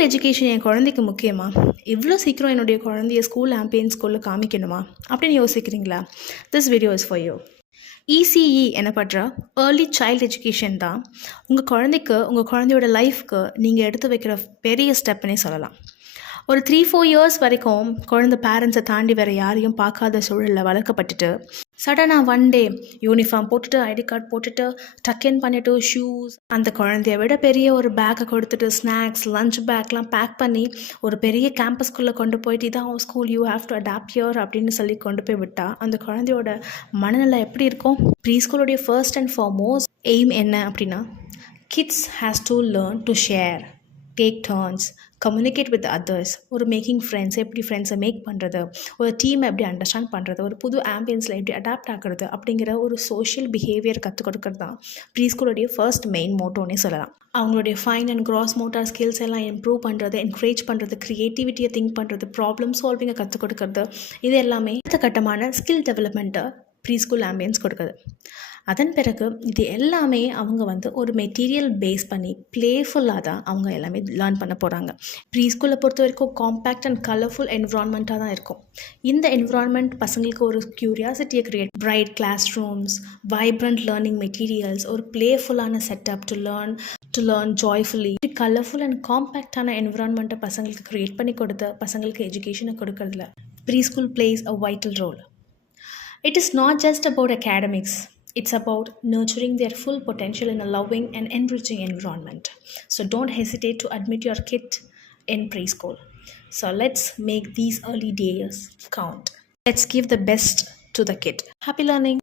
School education என் குழந்தைக்கு முக்கியமா? இவ்வளோ சீக்கிரம் என்னுடைய குழந்தைய ஸ்கூல் ஆம்பியன்ஸ்குள்ளே காமிக்கணுமா அப்படின்னு யோசிக்கிறீங்களா? This video is for you. ECE எனப்படுற ஏர்லி சைல்டு எஜுகேஷன் தான் உங்கள் குழந்தையோட லைஃப்க்கு நீங்கள் எடுத்து வைக்கிற பெரிய ஸ்டெப்புன்னே சொல்லலாம். ஒரு 3-4 இயர்ஸ் வரைக்கும் குழந்தை பேரண்ட்ஸை தாண்டி வேறு யாரையும் பார்க்காத சூழலில் வளர்க்கப்பட்டுட்டு சடனாக ஒன் டே யூனிஃபார்ம் போட்டுட்டு ஐடி கார்டு போட்டுட்டு டக்கின் பண்ணிவிட்டு ஷூஸ் அந்த குழந்தைய விட பெரிய ஒரு பேக்கை கொடுத்துட்டு ஸ்நாக்ஸ் லஞ்ச் பேக்லாம் பேக் பண்ணி ஒரு பெரிய கேம்பஸ்குள்ளே கொண்டு போயிட்டு இதான் school you have to adapt your அப்படின்னு சொல்லி கொண்டு போய் விட்டால் அந்த குழந்தையோட மனநிலை எப்படி இருக்கும்? ப்ரீ ஸ்கூலோடைய ஃபர்ஸ்ட் அண்ட் ஃபார்மோஸ்ட் எய்ம் என்ன அப்படின்னா, kids has to learn to share, take turns, communicate with others, ஒரு மேக்கிங் ஃப்ரெண்ட்ஸ், எப்படி ஃப்ரெண்ட்ஸை மேக் பண்ணுறது, ஒரு டீமை எப்படி அண்டர்ஸ்டாண்ட் பண்ணுறது, ஒரு புது ஆம்பியன்ஸில் எப்படி அடாப்ட் ஆகிறது அப்படிங்கிற ஒரு சோஷியல் பிஹேவியர் கற்றுக் கொடுக்கறது தான் ப்ரீ ஸ்கூலோடைய ஃபர்ஸ்ட் மெயின் மோட்டோன்னே சொல்லலாம். அவங்களுடைய fine and cross motor skills எல்லாம் இம்ப்ரூவ் பண்ணுறது, என்கரேஜ் பண்ணுறது, க்ரியேட்டிவிட்டியை திங்க் பண்ணுறது, ப்ராப்ளம் சால்விங்கை கற்றுக் கொடுக்கறது, இது எல்லாமே அடுத்த கட்டமான ஸ்கில் டெவலப்மெண்ட்டை ப்ரீ ஸ்கூல் ஆம்பியன்ஸ் கொடுக்குது. அதன் பிறகு இது எல்லாமே அவங்க ஒரு மெட்டீரியல் பேஸ் பண்ணி ப்ளேஃபுல்லாக தான் அவங்க எல்லாமே லேர்ன் பண்ண போகிறாங்க. ப்ரீ ஸ்கூலை பொறுத்த வரைக்கும் காம்பேக்ட் அண்ட் கலர்ஃபுல் என்விரான்மெண்ட்டாக தான் இருக்கும். இந்த என்விரான்மெண்ட் பசங்களுக்கு ஒரு க்யூரியாசிட்டியை create, bright class rooms, vibrant learning materials, ஒரு ப்ளேஃபுல்லான செட்டப் டு லேர்ன் ஜாய்ஃபுல்லி, கலர்ஃபுல் அண்ட் காம்பேக்டான என்விரான்மெண்ட்டை பசங்களுக்கு க்ரியேட் பண்ணி கொடுத்து பசங்களுக்கு எஜுகேஷனை கொடுக்கறதுல pre school plays a vital role. It is not just about academics. It's about nurturing their full potential in a loving and enriching environment. So don't hesitate to admit your kid in preschool. So let's make these early days count. Let's give the best to the kid. Happy learning.